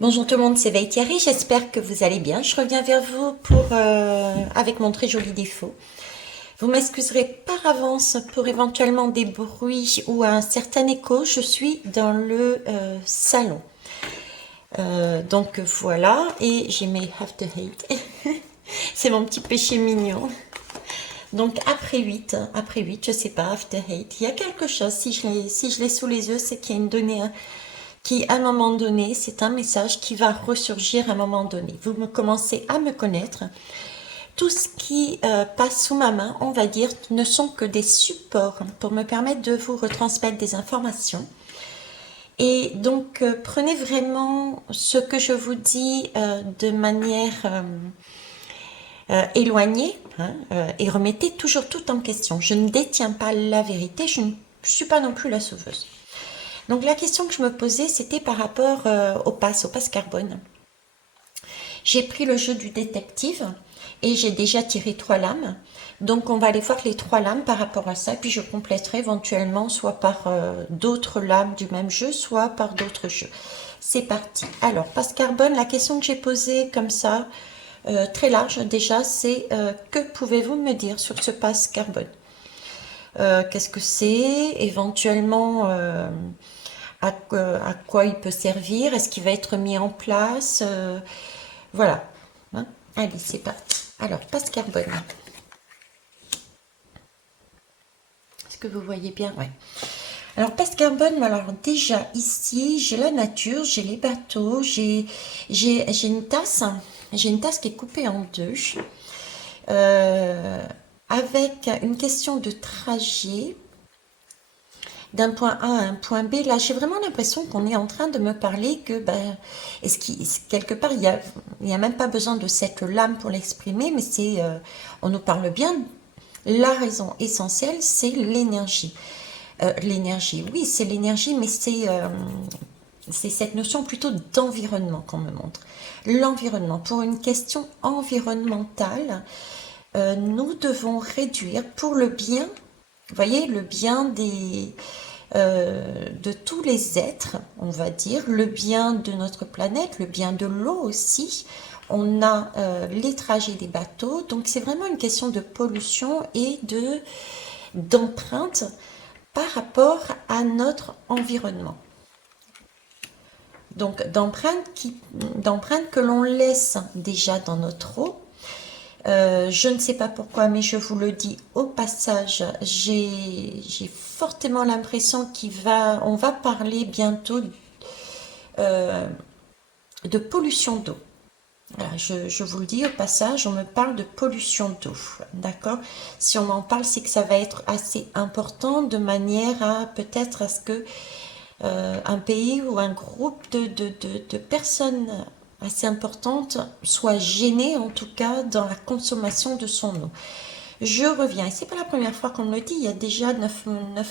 Bonjour tout le monde, c'est Thierry, j'espère que vous allez bien. Je reviens vers vous avec mon très joli défaut. Vous m'excuserez par avance pour éventuellement des bruits ou un certain écho. Je suis dans le salon. Donc voilà, et j'ai mes have to hate. C'est mon petit péché mignon. Donc après 8, je sais pas, after hate, il y a quelque chose, si je l'ai sous les yeux, c'est qu'il y a une donnée qui, à un moment donné, c'est un message qui va ressurgir à un moment donné. Vous me commencez à me connaître. Tout ce qui passe sous ma main, on va dire, ne sont que des supports pour me permettre de vous retransmettre des informations. Et donc, prenez vraiment ce que je vous dis de manière éloignée, hein, et remettez toujours tout en question. Je ne détiens pas la vérité, je ne suis pas non plus la sauveuse. Donc la question que je me posais, c'était par rapport au pass carbone. J'ai pris le jeu du détective et j'ai déjà tiré 3 lames. Donc on va aller voir les 3 lames par rapport à ça, puis je compléterai éventuellement soit par d'autres lames du même jeu, soit par d'autres jeux. C'est parti. Alors, passe carbone, la question que j'ai posée comme ça, très large déjà, c'est que pouvez-vous me dire sur ce passe carbone? Qu'est-ce que c'est? Éventuellement, à quoi il peut servir? Est-ce qu'il va être mis en place? Voilà. Hein. Allez, c'est parti. Alors, passe carbone. Est-ce que vous voyez bien? Ouais. Alors, passe carbone, alors déjà ici, j'ai la nature, j'ai les bateaux, j'ai une tasse. J'ai une tasse qui est coupée en deux. euh, avec une question de trajet d'un point A à un point B. Là, j'ai vraiment l'impression qu'on est en train de me parler que, ben, quelque part, il y a même pas besoin de cette lame pour l'exprimer, mais on nous parle bien. La raison essentielle, c'est l'énergie. L'énergie, oui, c'est l'énergie, mais c'est cette notion plutôt d'environnement qu'on me montre. L'environnement, pour une question environnementale, nous devons réduire pour le bien, vous voyez, le bien de tous les êtres, on va dire, le bien de notre planète, le bien de l'eau aussi. On a les trajets des bateaux, donc c'est vraiment une question de pollution et d'empreinte par rapport à notre environnement. Donc d'empreinte que l'on laisse déjà dans notre eau. Je ne sais pas pourquoi, mais je vous le dis au passage, j'ai fortement l'impression on va parler bientôt euh, de pollution d'eau. Voilà, je vous le dis au passage, on me parle de pollution d'eau, d'accord? Si on m'en parle, c'est que ça va être assez important de manière à peut-être à ce que un pays ou un groupe de personnes assez importantes soit gêné en tout cas dans la consommation de son eau. Je reviens, et c'est pas la première fois qu'on me le dit, il y a déjà 9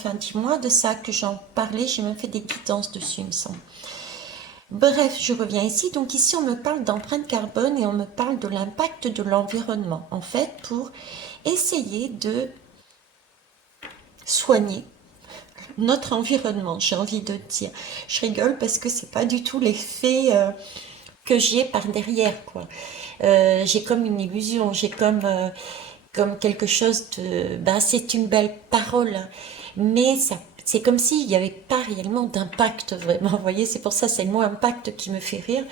à 10 mois de ça que j'en parlais, j'ai même fait des guidances dessus, il me semble. Bref, je reviens ici. Donc ici, on me parle d'empreinte carbone et on me parle de l'impact de l'environnement. En fait, pour essayer de soigner notre environnement, j'ai envie de dire. Je rigole parce que c'est pas du tout l'effet que j'ai par derrière, quoi. J'ai comme une illusion, j'ai comme quelque chose de... Ben, c'est une belle parole, hein, mais ça, c'est comme s'il n'y avait pas réellement d'impact, vraiment. Vous voyez, c'est pour ça, c'est le mot impact qui me fait rire.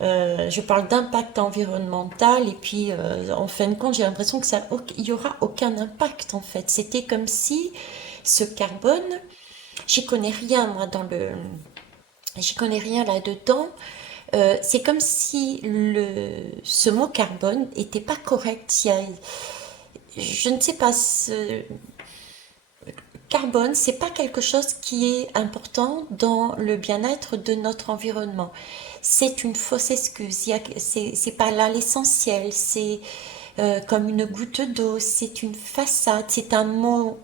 Je parle d'impact environnemental et puis en fin de compte j'ai l'impression que il y aura aucun impact en fait. C'était comme si ce carbone, j'y connais rien moi j'y connais rien là-dedans. C'est comme si ce mot carbone était pas correct. Je ne sais pas, carbone, c'est pas quelque chose qui est important dans le bien-être de notre environnement. C'est une fausse excuse. C'est pas là l'essentiel. C'est comme une goutte d'eau. C'est une façade. C'est un mot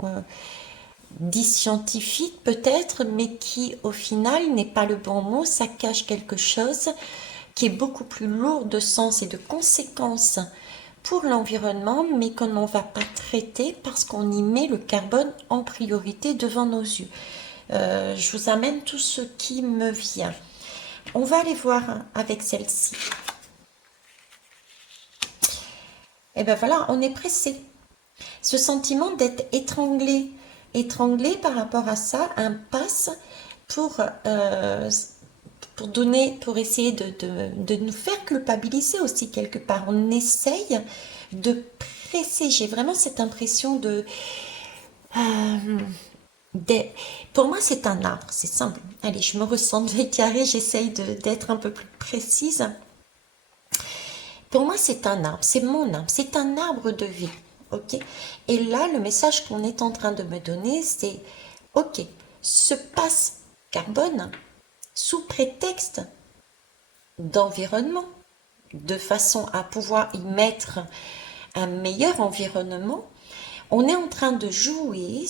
dit scientifique peut-être, mais qui au final n'est pas le bon mot. Ça cache quelque chose qui est beaucoup plus lourd de sens et de conséquences pour l'environnement, mais qu'on ne va pas traiter parce qu'on y met le carbone en priorité devant nos yeux. Je vous amène tout ce qui me vient. On va aller voir avec celle-ci. Et ben voilà, on est pressé. Ce sentiment d'être étranglé, étranglé par rapport à ça, un passe pour, donner, pour essayer de nous faire culpabiliser aussi quelque part. On essaye de presser. J'ai vraiment cette impression euh, pour moi, c'est un arbre, c'est simple. Allez, je me ressens de carré, j'essaye d'être un peu plus précise. Pour moi, c'est un arbre, c'est mon arbre, c'est un arbre de vie. Ok. Et là, le message qu'on est en train de me donner, c'est ok, ce passe carbone, sous prétexte d'environnement, de façon à pouvoir y mettre un meilleur environnement, on est en train de jouer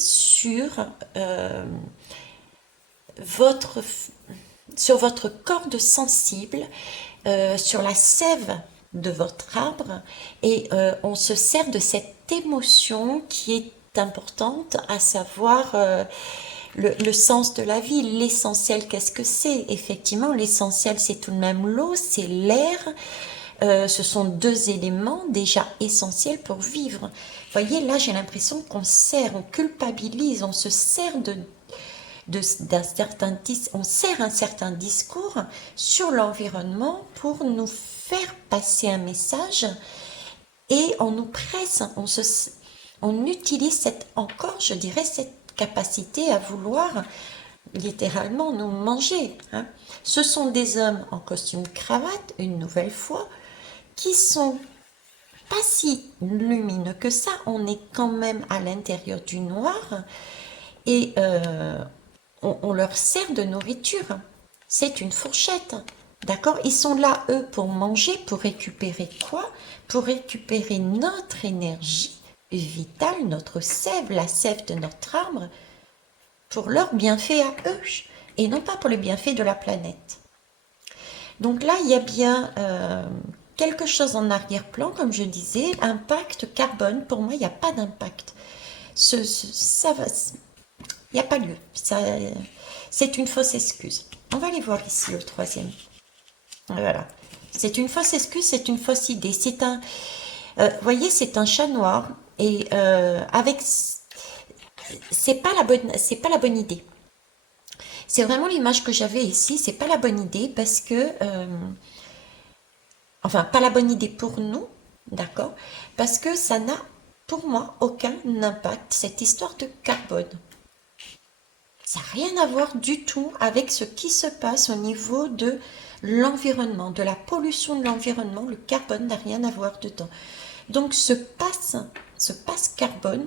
euh, votre, sur votre corde sensible, sur la sève de votre arbre, et on se sert de cette émotion qui est importante, à savoir le sens de la vie, l'essentiel. Qu'est-ce que c'est? Effectivement, l'essentiel, c'est tout de même l'eau, c'est l'air. Ce sont deux éléments déjà essentiels pour vivre. Vous voyez, là, j'ai l'impression qu'on sert, on culpabilise, on se sert on sert un certain discours sur l'environnement pour nous faire passer un message, et on nous presse, on utilise encore, je dirais, cette capacité à vouloir littéralement nous manger. Hein. Ce sont des hommes en costume cravate, une nouvelle fois, qui sont pas si lumineux que ça. On est quand même à l'intérieur du noir, et on leur sert de nourriture. C'est une fourchette. D'accord? Ils sont là, eux, pour manger, pour récupérer quoi? Pour récupérer notre énergie vitale, notre sève, la sève de notre arbre, pour leurs bienfaits à eux, et non pas pour les bienfaits de la planète. Donc là, il y a bien quelque chose en arrière-plan, comme je disais, impact carbone. Pour moi, il n'y a pas d'impact. Ça va, il n'y a pas lieu. C'est une fausse excuse. On va aller voir ici le troisième. Voilà. C'est une fausse excuse, c'est une fausse idée. Vous voyez, c'est un chat noir, et c'est pas la bonne idée. C'est vraiment l'image que j'avais ici. C'est pas la bonne idée parce que, enfin, pas la bonne idée pour nous, d'accord? Parce que ça n'a, pour moi, aucun impact, cette histoire de carbone. Ça n'a rien à voir du tout avec ce qui se passe au niveau de l'environnement, de la pollution de l'environnement. Le carbone n'a rien à voir dedans. Donc ce passe carbone,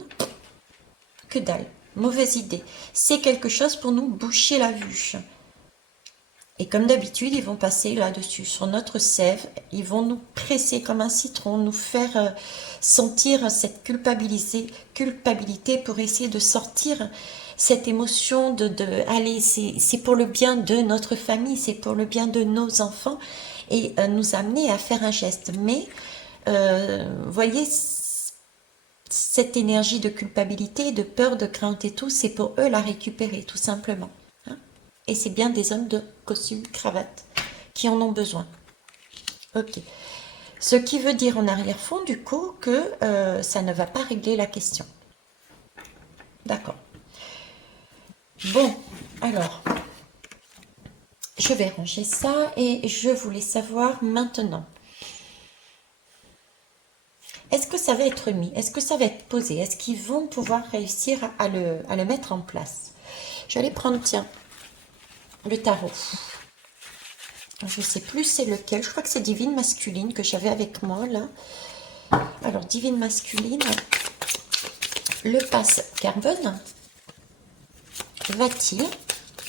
que dalle, mauvaise idée. C'est quelque chose pour nous boucher la vue. Et comme d'habitude, ils vont passer là-dessus, sur notre sève. Ils vont nous presser comme un citron, nous faire sentir cette culpabilité pour essayer de sortir cette émotion allez, c'est pour le bien de notre famille, c'est pour le bien de nos enfants, et nous amener à faire un geste. Mais, voyez, cette énergie de culpabilité, de peur, de crainte et tout, c'est pour eux la récupérer, tout simplement. Hein. Et c'est bien des hommes de costume, cravate, qui en ont besoin. Ok. Ce qui veut dire en arrière-fond, du coup, que ça ne va pas régler la question. D'accord. Bon, alors, je vais ranger ça, et je voulais savoir maintenant, est-ce que ça va être mis? Est-ce que ça va être posé? Est-ce qu'ils vont pouvoir réussir à le mettre en place? Je vais aller prendre, tiens, le tarot. Je ne sais plus c'est lequel. Je crois que c'est Divine Masculine que j'avais avec moi, là. Alors, Divine Masculine, le passe carbone va-t-il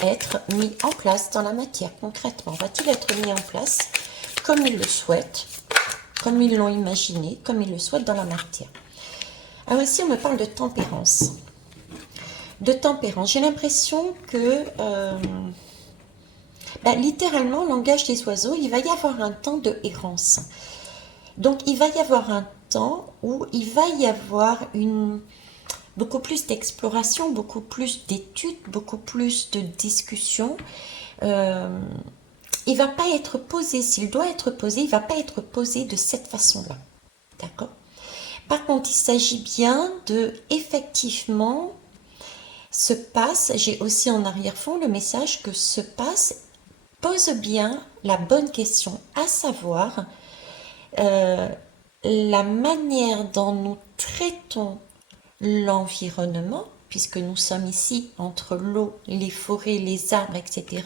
être mis en place dans la matière concrètement? Va-t-il être mis en place comme ils le souhaitent, comme ils l'ont imaginé, comme ils le souhaitent dans la matière? Alors ici, on me parle de tempérance. De tempérance. J'ai l'impression que, littéralement, langage des oiseaux, il va y avoir un temps de errance. Donc, il va y avoir un temps où il va y avoir beaucoup plus d'exploration, beaucoup plus d'études, beaucoup plus de discussions. Il il va pas être posé. S'il doit être posé, il va pas être posé de cette façon-là. D'accord? Par contre, il s'agit bien de, effectivement, se passe, j'ai aussi en arrière-fond le message que se passe pose bien la bonne question, à savoir euh, la manière dont nous traitons l'environnement, puisque nous sommes ici entre l'eau, les forêts, les arbres, etc.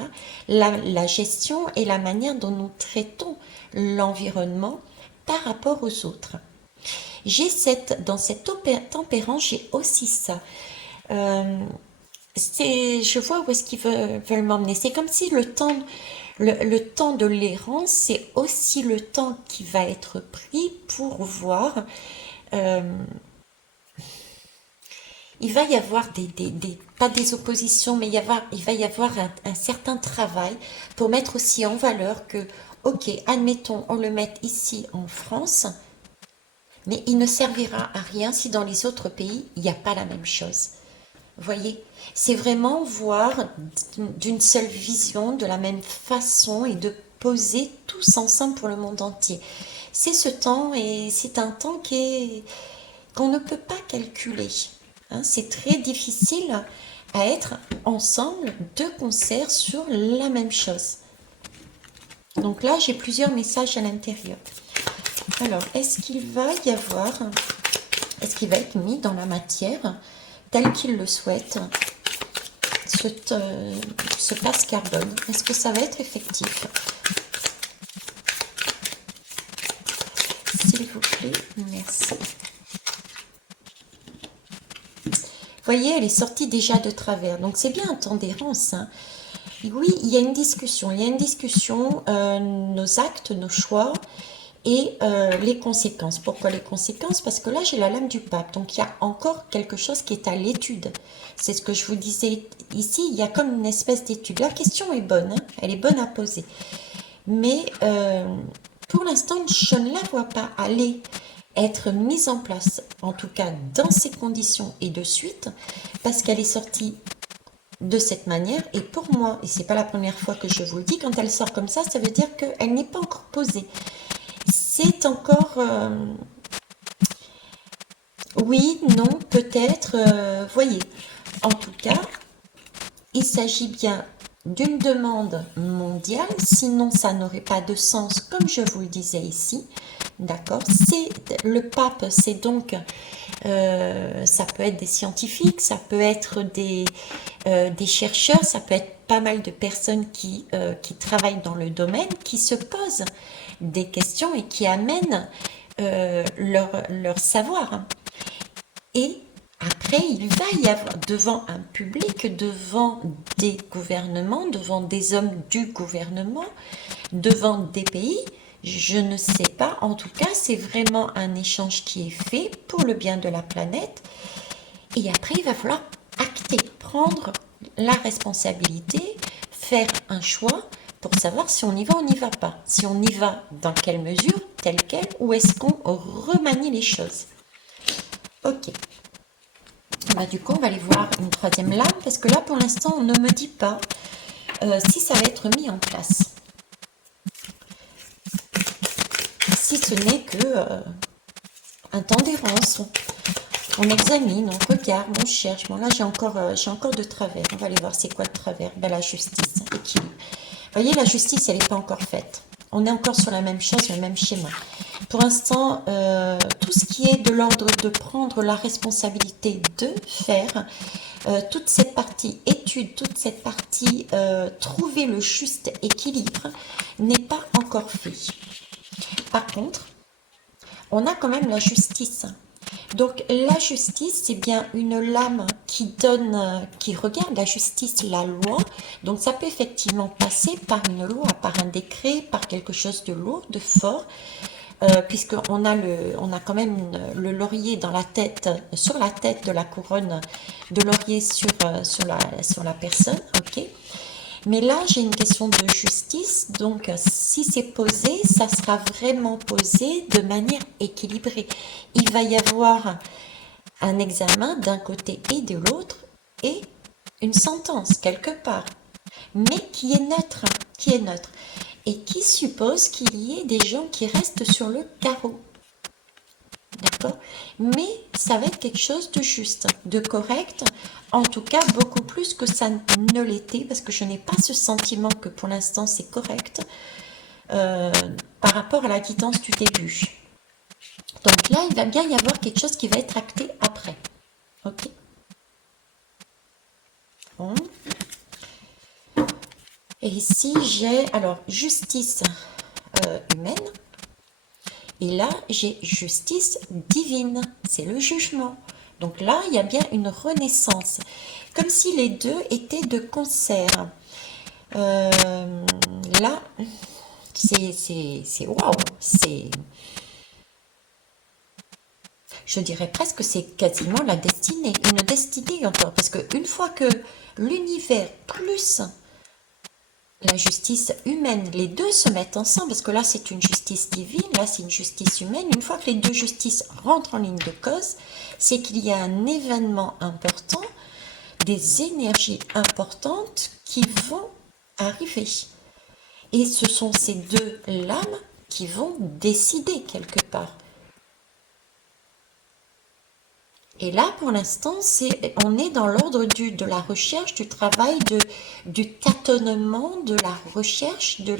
La gestion et la manière dont nous traitons l'environnement par rapport aux autres. Dans cette tempérance, j'ai aussi ça. Euh, je vois où est-ce qu'ils veulent m'emmener. C'est comme si le temps de l'errance, c'est aussi le temps qui va être pris pour voir. euh, il va y avoir pas des oppositions, mais il va y avoir un certain travail pour mettre aussi en valeur que, ok, admettons, on le met ici en France, mais il ne servira à rien si dans les autres pays, il n'y a pas la même chose. Vous voyez, c'est vraiment voir d'une seule vision, de la même façon et de poser tous ensemble pour le monde entier. C'est ce temps et c'est un temps qu'on ne peut pas calculer. Hein, c'est très difficile à être ensemble de concert sur la même chose. Donc là, j'ai plusieurs messages à l'intérieur. Alors, est-ce qu'il va être mis dans la matière tel qu'il le souhaite, ce passe carbone? Est-ce que ça va être effectif? S'il vous plaît, merci. Vous voyez, elle est sortie déjà de travers. Donc, c'est bien un temps d'errance. Hein. Oui, il y a une discussion. Nos actes, nos choix et les conséquences. Pourquoi les conséquences? Parce que là, j'ai la lame du pape. Donc, il y a encore quelque chose qui est à l'étude. C'est ce que je vous disais ici. Il y a comme une espèce d'étude. La question est bonne. Hein, elle est bonne à poser. Mais pour l'instant, je ne la vois pas aller être mise en place, en tout cas dans ces conditions et de suite, parce qu'elle est sortie de cette manière. Et pour moi, et c'est pas la première fois que je vous le dis, quand elle sort comme ça veut dire qu'elle n'est pas encore posée. C'est encore... oui, non, peut-être, voyez. En tout cas, il s'agit bien d'une demande mondiale, sinon ça n'aurait pas de sens, comme je vous le disais ici. D'accord? Le pape, c'est donc, ça peut être des scientifiques, ça peut être des chercheurs, ça peut être pas mal de personnes qui travaillent dans le domaine, qui se posent des questions et qui amènent leur savoir. Et après, il va y avoir devant un public, devant des gouvernements, devant des hommes du gouvernement, devant des pays, je ne sais pas. En tout cas, c'est vraiment un échange qui est fait pour le bien de la planète. Et après, il va falloir acter, prendre la responsabilité, faire un choix pour savoir si on y va ou on n'y va pas. Si on y va, dans quelle mesure, telle quelle, ou est-ce qu'on remanie les choses? Ok. Bah, du coup, on va aller voir une troisième lame, parce que là, pour l'instant, on ne me dit pas si ça va être mis en place. Si ce n'est que un temps d'errance, on examine, on regarde, on cherche. Bon, là, j'ai encore de travers. On va aller voir c'est quoi le travers. Ben, la justice, équilibre. Vous voyez, la justice, elle n'est pas encore faite. On est encore sur la même chose, le même schéma. Pour l'instant, tout ce qui est de l'ordre de prendre la responsabilité de faire, toute cette partie étude, toute cette partie trouver le juste équilibre n'est pas encore fait. Par contre, on a quand même la justice. Donc la justice, c'est bien une lame qui regarde la justice, la loi. Donc ça peut effectivement passer par une loi, par un décret, par quelque chose de lourd, de fort, puisqu'on a quand même le laurier dans la tête, sur la tête de la couronne de laurier sur la personne, ok. Mais là, j'ai une question de justice, donc si c'est posé, ça sera vraiment posé de manière équilibrée. Il va y avoir un examen d'un côté et de l'autre et une sentence quelque part, mais qui est neutre, et qui suppose qu'il y ait des gens qui restent sur le carreau. D'accord? Mais ça va être quelque chose de juste, de correct, en tout cas beaucoup plus que ça ne l'était, parce que je n'ai pas ce sentiment que pour l'instant c'est correct par rapport à la guidance du début. Donc là, il va bien y avoir quelque chose qui va être acté après. Ok? Bon. Et ici, j'ai alors justice humaine. Et là, j'ai justice divine. C'est le jugement. Donc là, il y a bien une renaissance. Comme si les deux étaient de concert. Là, c'est waouh. C'est... Je dirais presque que c'est quasiment la destinée. Une destinée encore. Parce qu'une fois que l'univers plus la justice humaine, les deux se mettent ensemble, parce que là c'est une justice divine, là c'est une justice humaine. Une fois que les deux justices rentrent en ligne de cause, c'est qu'il y a un événement important, des énergies importantes qui vont arriver. Et ce sont ces deux lames qui vont décider quelque part. Et là, pour l'instant, on est dans l'ordre de la recherche, du travail, du tâtonnement, de la recherche, de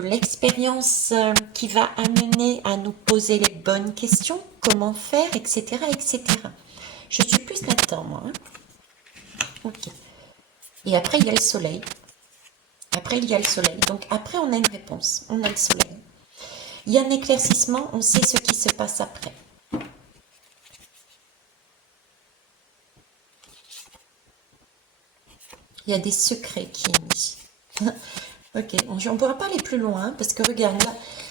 l'expérience qui va amener à nous poser les bonnes questions, comment faire, etc. etc. Je suis plus là-dedans, moi. Hein. Ok. Et après, il y a le soleil. Après, il y a le soleil. Donc, après, on a une réponse. On a le soleil. Il y a un éclaircissement, on sait ce qui se passe après. Il y a des secrets qui est mis. Ok, on ne pourra pas aller plus loin parce que regarde,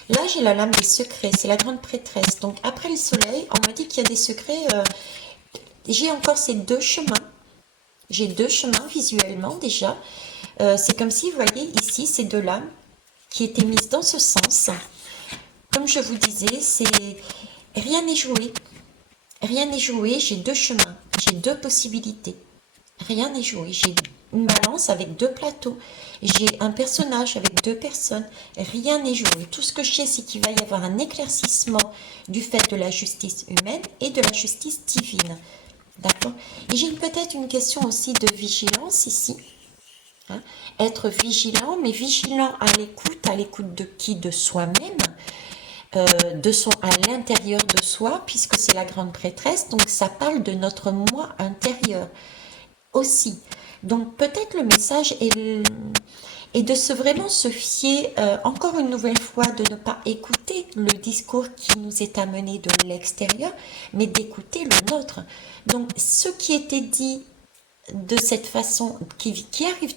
là j'ai la lame des secrets, c'est la grande prêtresse. Donc après le soleil, on m'a dit qu'il y a des secrets. J'ai encore ces deux chemins. J'ai deux chemins visuellement déjà. C'est comme si, vous voyez, ici, ces deux lames qui étaient mises dans ce sens. Comme je vous disais, rien n'est joué. Rien n'est joué, j'ai deux chemins, j'ai deux possibilités. Rien n'est joué. J'ai une balance avec deux plateaux. J'ai un personnage avec deux personnes. Rien n'est joué. Tout ce que je sais, c'est qu'il va y avoir un éclaircissement du fait de la justice humaine et de la justice divine. D'accord? Et j'ai peut-être une question aussi de vigilance ici. Hein? Être vigilant, mais vigilant à l'écoute de qui? De soi-même. À l'intérieur de soi, puisque c'est la grande prêtresse. Donc ça parle de notre moi intérieur aussi. Donc peut-être le message est de vraiment se fier, encore une nouvelle fois, de ne pas écouter le discours qui nous est amené de l'extérieur, mais d'écouter le nôtre. Donc ce qui était dit de cette façon, qui arrive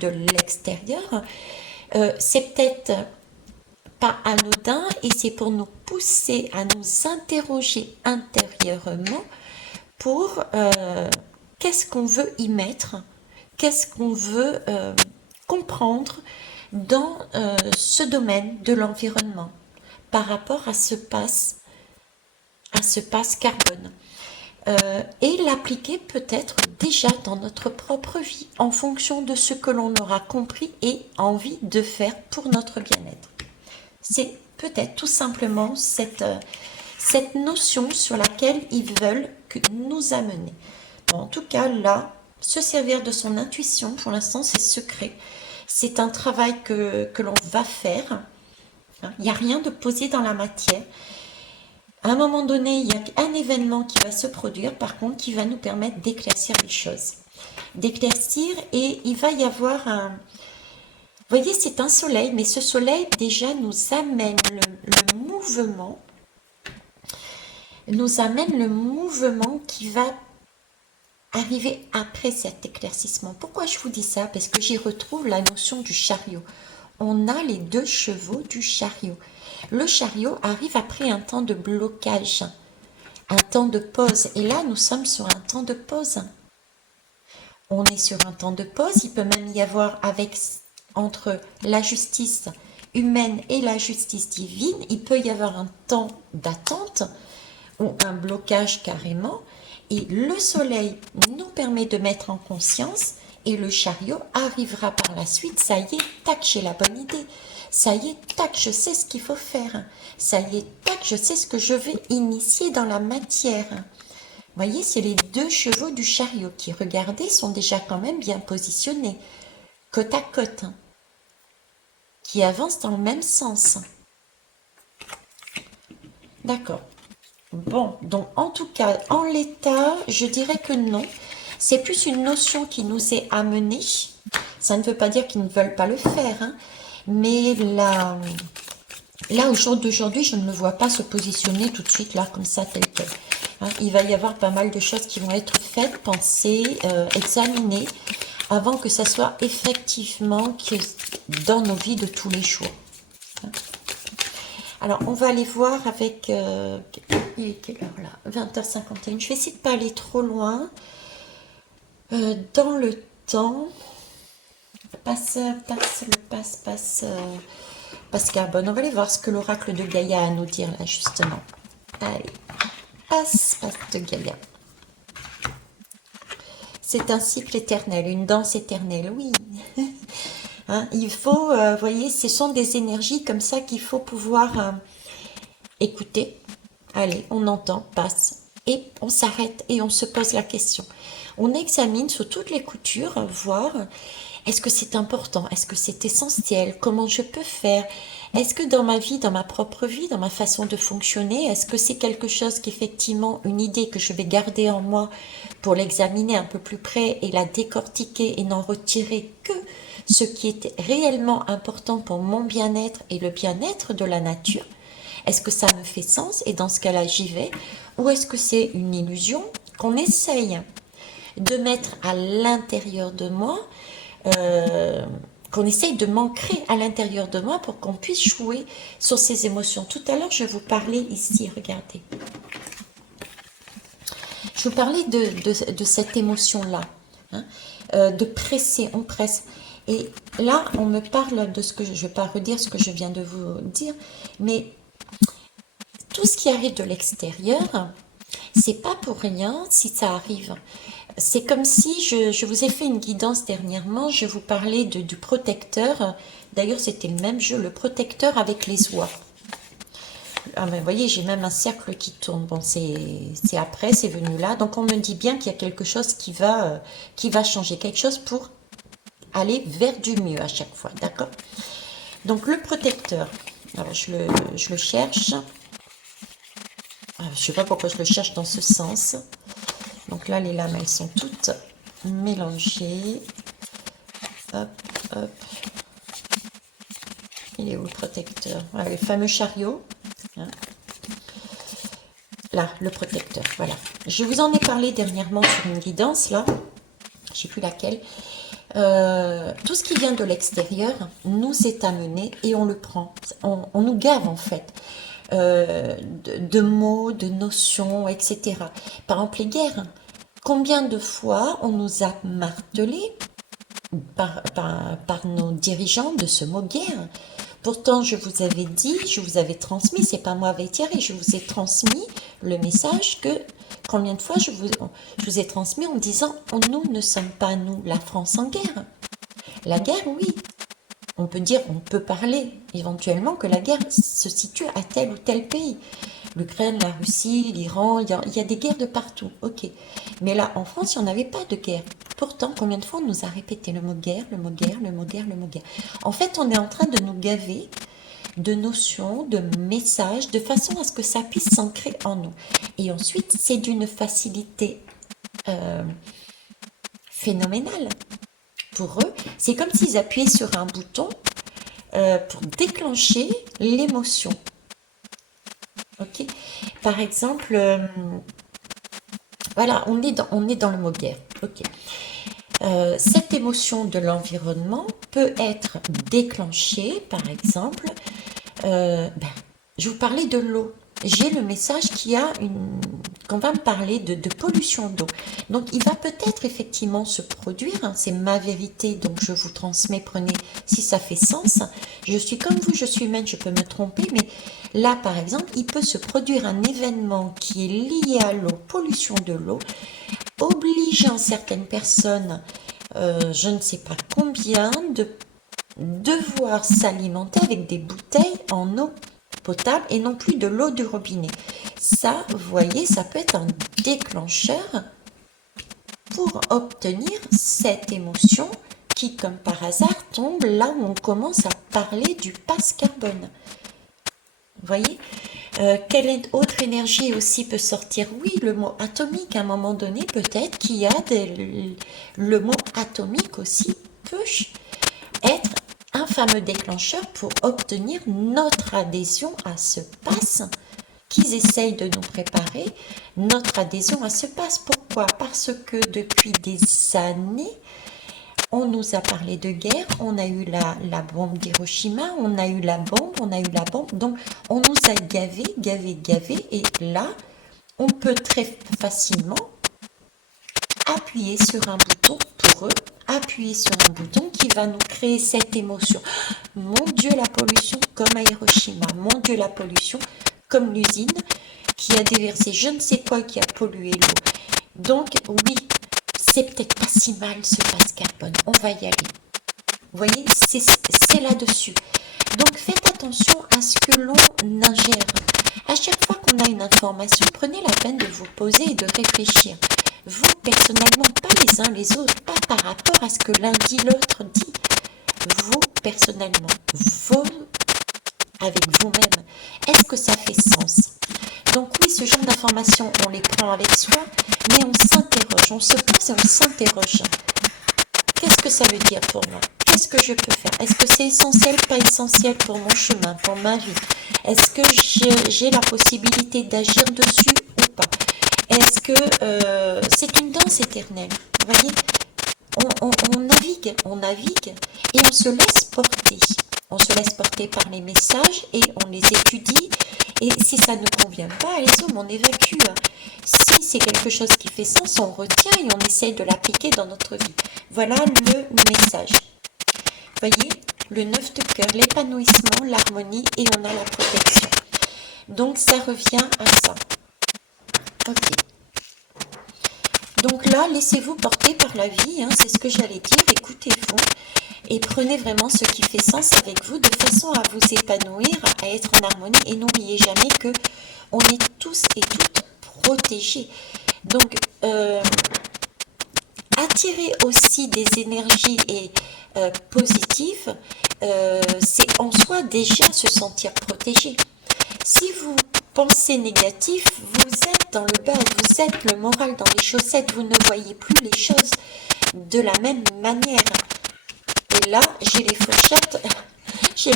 de l'extérieur, c'est peut-être pas anodin et c'est pour nous pousser à nous interroger intérieurement pour... qu'est-ce qu'on veut y mettre? Qu'est-ce qu'on veut comprendre dans ce domaine de l'environnement par rapport à ce pass carbone et l'appliquer peut-être déjà dans notre propre vie en fonction de ce que l'on aura compris et envie de faire pour notre bien-être. C'est peut-être tout simplement cette notion sur laquelle ils veulent nous amener. Bon, en tout cas, là, se servir de son intuition, pour l'instant, c'est secret. C'est un travail que l'on va faire. Il n'y a rien de posé dans la matière. À un moment donné, il y a un événement qui va se produire, par contre, qui va nous permettre d'éclaircir les choses. D'éclaircir, et il va y avoir un... Vous voyez, c'est un soleil, mais ce soleil, déjà, nous amène le mouvement. Nous amène le mouvement qui va arriver après cet éclaircissement. Pourquoi je vous dis ça? Parce que j'y retrouve la notion du chariot. On a les deux chevaux du chariot. Le chariot arrive après un temps de blocage, un temps de pause. Et là, nous sommes sur un temps de pause. On est sur un temps de pause. Il peut même y avoir entre la justice humaine et la justice divine, il peut y avoir un temps d'attente ou un blocage carrément. Et le soleil nous permet de mettre en conscience et le chariot arrivera par la suite. Ça y est, tac, j'ai la bonne idée. Ça y est, tac, je sais ce qu'il faut faire. Ça y est, tac, je sais ce que je vais initier dans la matière. Vous voyez, c'est les deux chevaux du chariot qui, regardez, sont déjà quand même bien positionnés, côte à côte, qui avancent dans le même sens. D'accord. Bon, donc en tout cas, en l'état, je dirais que non. C'est plus une notion qui nous est amenée. Ça ne veut pas dire qu'ils ne veulent pas le faire, hein. Mais là, au jour d'aujourd'hui, je ne me vois pas se positionner tout de suite là, comme ça, tel quel. Hein, il va y avoir pas mal de choses qui vont être faites, pensées, examinées, avant que ça soit effectivement dans nos vies de tous les jours. Hein. Alors, on va aller voir avec... il est quelle heure là? 20h51. Je vais essayer de ne pas aller trop loin. Dans le temps... Passe carbone. On va aller voir ce que l'oracle de Gaïa a à nous dire là, justement. Allez, passe de Gaïa. C'est un cycle éternel, une danse éternelle, oui. Hein, il faut, vous voyez, ce sont des énergies comme ça qu'il faut pouvoir écouter. Allez, on entend, passe. Et on s'arrête et on se pose la question. On examine sous toutes les coutures, voir... Est-ce que c'est important? Est-ce que c'est essentiel? Comment je peux faire? Est-ce que dans ma vie, dans ma propre vie, dans ma façon de fonctionner, est-ce que c'est quelque chose qu'effectivement, une idée que je vais garder en moi pour l'examiner un peu plus près et la décortiquer et n'en retirer que ce qui est réellement important pour mon bien-être et le bien-être de la nature? Est-ce que ça me fait sens? Et dans ce cas-là, j'y vais. Ou est-ce que c'est une illusion qu'on essaye de mettre à l'intérieur de moi, qu'on essaye de m'ancrer à l'intérieur de moi pour qu'on puisse jouer sur ces émotions. Tout à l'heure, je vous parlais ici, regardez. Je vous parlais de cette émotion-là, hein, de presser, on presse. Et là, on me parle de ce que je ne vais pas redire ce que je viens de vous dire, mais tout ce qui arrive de l'extérieur, c'est pas pour rien si ça arrive. C'est comme si je vous ai fait une guidance dernièrement, je vous parlais du protecteur. D'ailleurs, c'était le même jeu, le protecteur avec les oies. Ah ben, vous voyez, j'ai même un cercle qui tourne. Bon, c'est après, c'est venu là. Donc, on me dit bien qu'il y a quelque chose qui va changer, quelque chose pour aller vers du mieux à chaque fois, d'accord? Donc, le protecteur, alors je le cherche. Je ne sais pas pourquoi je le cherche dans ce sens. Donc là, les lames, elles sont toutes mélangées. Hop, hop. Il est où le protecteur? Voilà, le fameux chariot. Hein. Là, le protecteur, voilà. Je vous en ai parlé dernièrement sur une guidance, là. Je ne sais plus laquelle. Tout ce qui vient de l'extérieur nous est amené et on le prend. On nous gave, en fait. De mots, de notions, etc. Par exemple, les guerres. Combien de fois on nous a martelé par nos dirigeants de ce mot guerre? Pourtant, je vous avais dit, je vous avais transmis, c'est pas moi avec Thierry, je vous ai transmis le message que, combien de fois je vous ai transmis en disant, nous ne sommes pas, nous, la France en guerre. La guerre, oui. On peut dire, on peut parler éventuellement que la guerre se situe à tel ou tel pays. L'Ukraine, la Russie, l'Iran, il y a des guerres de partout, ok. Mais là, en France, il n'y en avait pas de guerre. Pourtant, combien de fois on nous a répété le mot guerre, le mot guerre, le mot guerre, le mot guerre. En fait, on est en train de nous gaver de notions, de messages, de façon à ce que ça puisse s'ancrer en nous. Et ensuite, c'est d'une facilité phénoménale. Pour eux, c'est comme s'ils appuyaient sur un bouton pour déclencher l'émotion. Ok. Par exemple, voilà, on est dans le mot guerre. Ok. Cette émotion de l'environnement peut être déclenchée, par exemple, je vous parlais de l'eau. J'ai le message qu'on va me parler de pollution d'eau. Donc, il va peut-être effectivement se produire, hein, c'est ma vérité, donc je vous transmets, prenez si ça fait sens. Je suis comme vous, je suis humaine, je peux me tromper, mais là, par exemple, il peut se produire un événement qui est lié à l'eau, pollution de l'eau, obligeant certaines personnes je ne sais pas combien, de devoir s'alimenter avec des bouteilles en eau potable et non plus de l'eau du robinet. Ça, vous voyez, ça peut être un déclencheur pour obtenir cette émotion qui, comme par hasard, tombe là où on commence à parler du passe carbone. Vous voyez, quelle autre énergie aussi peut sortir? Oui, le mot atomique, à un moment donné, peut-être qu'il y a le mot atomique aussi peut être un fameux déclencheur pour obtenir notre adhésion à ce passe qu'ils essayent de nous préparer, notre adhésion à ce passe. Pourquoi? Parce que depuis des années, on nous a parlé de guerre, on a eu la bombe d'Hiroshima, on a eu la bombe, donc on nous a gavé, et là, on peut très facilement appuyer sur un bouton pour eux, appuyer sur un bouton qui va nous créer cette émotion. Mon Dieu, la pollution comme à Hiroshima, mon Dieu, la pollution comme l'usine qui a déversé je ne sais quoi, qui a pollué l'eau. Donc oui, c'est peut-être pas si mal ce passe carbone, on va y aller. Vous voyez, c'est là-dessus. Donc faites attention à ce que l'on ingère. À chaque fois qu'on a une information, prenez la peine de vous poser et de réfléchir. Vous, personnellement, pas les uns les autres, pas par rapport à ce que l'un dit, l'autre dit. Vous, personnellement, vous, avec vous-même, est-ce que ça fait sens? Donc oui, ce genre d'informations, on les prend avec soi, mais on s'interroge, on se pose et on s'interroge. Qu'est-ce que ça veut dire pour moi? Qu'est-ce que je peux faire? Est-ce que c'est essentiel, pas essentiel pour mon chemin, pour ma vie? Est-ce que j'ai la possibilité d'agir dessus ou pas? Est-ce que c'est une danse éternelle? Vous voyez, on navigue et on se laisse porter. On se laisse porter par les messages et on les étudie. Et si ça ne convient pas, allez on évacue. Si c'est quelque chose qui fait sens, on retient et on essaye de l'appliquer dans notre vie. Voilà le message. Voyez, le 9 de cœur, l'épanouissement, l'harmonie et on a la protection. Donc ça revient à ça. Ok. Donc là, laissez-vous porter par la vie, hein, c'est ce que j'allais dire, écoutez-vous et prenez vraiment ce qui fait sens avec vous de façon à vous épanouir, à être en harmonie et n'oubliez jamais que on est tous et toutes protégés. Donc, attirer aussi des énergies et positives, c'est en soi déjà se sentir protégé. Si vous pensez négatif, vous êtes dans le bas, vous êtes le moral dans les chaussettes, vous ne voyez plus les choses de la même manière. Et là, j'ai les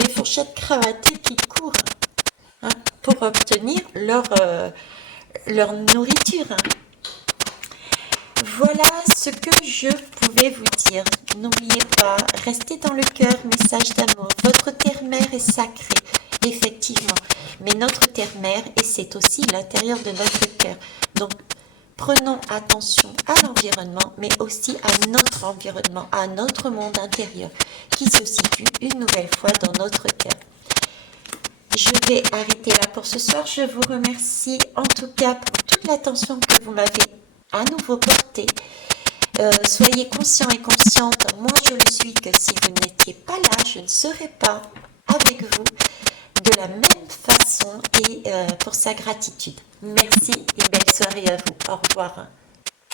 fourchettes cravatées qui courent hein, pour obtenir leur nourriture. Voilà ce que je pouvais vous dire. N'oubliez pas, restez dans le cœur, message d'amour. Votre terre-mère est sacrée, effectivement. Mais notre terre-mère, et c'est aussi l'intérieur de notre cœur. Donc, prenons attention à l'environnement, mais aussi à notre environnement, à notre monde intérieur, qui se situe une nouvelle fois dans notre cœur. Je vais arrêter là pour ce soir. Je vous remercie en tout cas pour toute l'attention que vous m'avez à nouveau portée. Soyez conscients et conscientes, moi je le suis, que si vous n'étiez pas là, je ne serais pas avec vous de la même façon et pour sa gratitude. Merci et belle soirée à vous. Au revoir.